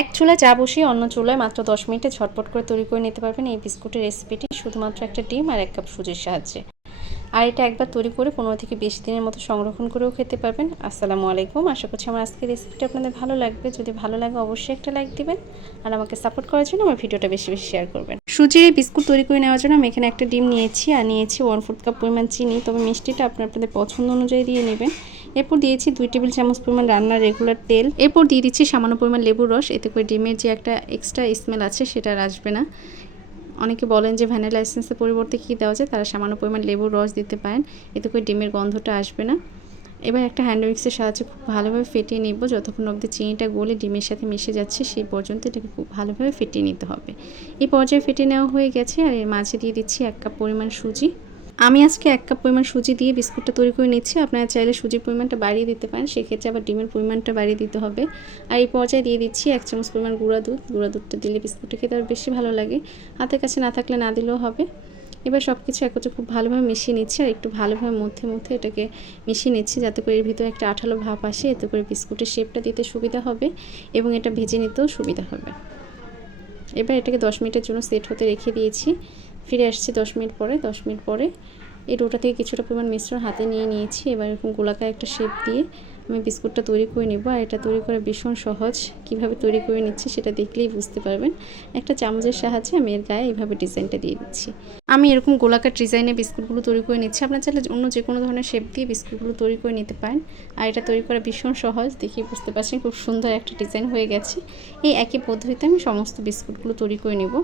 এক চুলায় চা বসিয়ে অন্য চুলায় মাত্র 10 মিনিটে ঝটপট করে তৈরি করে নিতে পারবেন এই বিস্কুটের রেসিপিটি শুধুমাত্র একটা ডিম আর 1 কাপ সুজির সাহায্যে। আর এটা একবার তৈরি করে 15 থেকে 20 দিনের মতো সংরক্ষণ করেও খেতে পারবেন। আসসালামু আলাইকুম, আশা করছি আমার আজকের রেসিপিটা আপনাদের ভালো লাগবে। যদি ভালো লাগে অবশ্যই একটা লাইক দিবেন আর আমাকে সাপোর্ট করার জন্য আমার ভিডিওটা বেশি বেশি শেয়ার করবেন। সুজির এই বিস্কুট তৈরি করে নেওয়ার জন্য আমি এখানে একটা ডিম নিয়েছি আর নিয়েছি 1/4 কাপ পরিমাণ চিনি, তবে মিষ্টিটা আপনাদের পছন্দ অনুযায়ী দিয়ে নেবেন। এরপর দিয়েছি 2 টেবিল চামচ পরিমাণ রান্নার রেগুলার তেল। এরপর দিয়ে দিচ্ছি সামান্য পরিমাণ লেবুর রস, এতে করে ডিমের যে একটা এক্সট্রা স্মেল আছে সেটা আর আসবে না। অনেকে বলেন যে ভ্যানিলা এসেন্সের পরিবর্তে কী দেওয়া যায়, তারা সামান্য পরিমাণ লেবুর রস দিতে পারেন, এতে করে ডিমের গন্ধটা আসবে না। এবার একটা হ্যান্ড উইক্সের সাহায্যে খুব ভালোভাবে ফেটিয়ে নেব, যতক্ষণ অবধি চিনিটা গলে ডিমের সাথে মিশে যাচ্ছে সেই পর্যন্ত এটাকে খুব ভালোভাবে ফেটিয়ে নিতে হবে। এই পর্যায়ে ফেটিয়ে নেওয়া হয়ে গেছে আর এর মাঝে দিয়ে দিচ্ছি 1 কাপ পরিমাণ সুজি। আমি আজকে 1 কাপ পরিমাণ সুজি দিয়ে বিস্কুটটা তৈরি করে নিচ্ছি। আপনারা চাইলে সুজির পরিমাণটা বাড়িয়ে দিতে পারেন, সেক্ষেত্রে আবার ডিমের পরিমাণটা বাড়িয়ে দিতে হবে। আর এই পর্যায়ে দিয়ে দিচ্ছি 1 চামচ পরিমাণ গুঁড়া দুধ। গুঁড়া দুধটা দিলে বিস্কুটটা খেতে আরও বেশি ভালো লাগে, হাতের কাছে না থাকলে না দিলেও হবে। এবার সব কিছু একত্রে খুব ভালোভাবে মিশিয়ে নিচ্ছি আর একটু ভালোভাবে মধ্যে মধ্যে এটাকে মিশিয়ে নিচ্ছি, যাতে করে এর ভিতরে একটা আঠালো ভাব আসে, এতে করে বিস্কুটের শেপটা দিতে সুবিধা হবে এবং এটা ভেজে নিতেও সুবিধা হবে। এবার এটাকে 10 মিনিটের জন্য সেট হতে রেখে দিয়েছি। ফিরে আসছি 10 মিনিট পরে। 10 মিনিট পরে এই ডোটা থেকে কিছুটা পরিমাণ মিশ্রণ হাতে নিয়ে নিয়েছি। এবার এরকম গোলাকার একটা শেপ দিয়ে আমি বিস্কুটটা তৈরি করে নেব। আর এটা তৈরি করা ভীষণ সহজ, কিভাবে তৈরি করে নিচ্ছি সেটা দেখলেই বুঝতে পারবেন। একটা চামচের সাহায্যে আমি এর গায়ে এইভাবে ডিজাইনটা দিয়ে দিচ্ছি। আমি এরকম গোলাকার ডিজাইনে বিস্কুটগুলো তৈরি করে নিচ্ছি। আপনারা চাইলে অন্য যে কোনো ধরনের শেপ দিয়ে বিস্কুটগুলো তৈরি করে নিতে পারেন। আর এটা তৈরি করা ভীষণ সহজ, দেখেই বুঝতে পারছেন খুব সুন্দর একটা ডিজাইন হয়ে গেছে। এই একই পদ্ধতিতে আমি সমস্ত বিস্কুটগুলো তৈরি করে নেব।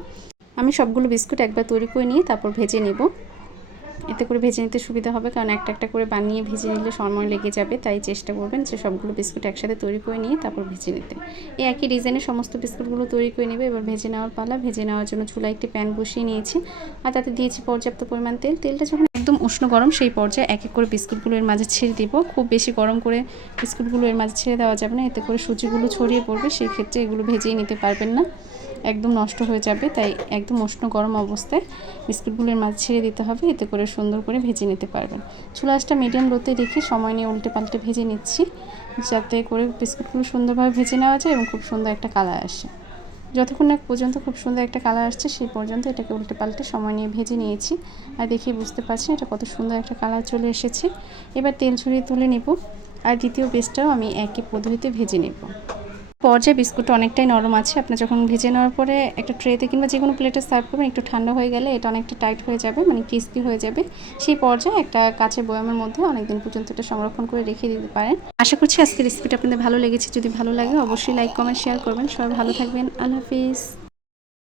আমি সবগুলো বিস্কুট একবার তৈরি করে নিয়ে তারপর ভেজে নেব, এতে করে ভেজে নিতে সুবিধা হবে, কারণ একটা একটা করে বানিয়ে ভেজে নিলে সময় লেগে যাবে। তাই চেষ্টা করবেন যে সবগুলো বিস্কুট একসাথে তৈরি করে নিয়ে তারপর ভেজে নিতে। এই একই ডিজাইনের সমস্ত বিস্কুটগুলো তৈরি করে নেবে। এবার ভেজে নেওয়ার পালা। ভেজে নেওয়ার জন্য চুলায় একটি প্যান বসিয়ে নিয়েছি আর তাতে দিয়েছি পর্যাপ্ত পরিমাণ তেল। তেলটা যখন একদম উষ্ণ গরম সেই পর্যায়ে এক এক করে বিস্কুটগুলো এর মাঝে ছেড়ে দিব। খুব বেশি গরম করে বিস্কুটগুলো এর মাঝে ছেড়ে দেওয়া যাবে না, এতে করে সুজিগুলো ছড়িয়ে পড়বে, সেই ক্ষেত্রে এগুলো ভেজেই নিতে পারবেন না, একদম নষ্ট হয়ে যাবে। তাই একদম উষ্ণ গরম অবস্থায় বিস্কুটগুলোর মাঝে ছেড়ে দিতে হবে, এতে করে সুন্দর করে ভেজে নিতে পারবেন। চুলা আঁচটা মিডিয়াম লোতে রেখে সময় নিয়ে উল্টে পাল্টে ভেজে নিচ্ছি, যাতে করে বিস্কুটগুলো সুন্দরভাবে ভেজে নেওয়া যায় এবং খুব সুন্দর একটা কালার আসে। যতক্ষণ না পর্যন্ত খুব সুন্দর একটা কালার আসছে সেই পর্যন্ত এটাকে উল্টে পাল্টে সময় নিয়ে ভেজে নিয়েছি। আর দেখেই বুঝতে পারছেন এটা কত সুন্দর একটা কালার চলে এসেছে। এবার তেল ছড়িয়ে তুলে নেব আর দ্বিতীয় বেসটাও আমি একই পদ্ধতিতে ভেজে নেব। পর্যায়ে বিস্কুটটা অনেকটাই নরম আছে, আপনি যখন ভেজে নেওয়ার পরে একটা ট্রেতে কিংবা যে কোনো প্লেটে সার্ভ করবেন, একটু ঠান্ডা হয়ে গেলে এটা অনেকটা টাইট হয়ে যাবে, মানে ক্রিস্পি হয়ে যাবে। সেই পর্যায়ে একটা কাঁচের বয়ামের মধ্যে অনেকদিন পর্যন্ত এটা সংরক্ষণ করে রেখে দিতে পারেন। আশা করছি আজকের রেসিপিটা আপনাদের ভালো লেগেছে। যদি ভালো লাগে অবশ্যই লাইক কমেন্ট শেয়ার করবেন। সবাই ভালো থাকবেন। আল্লাহ হাফিজ।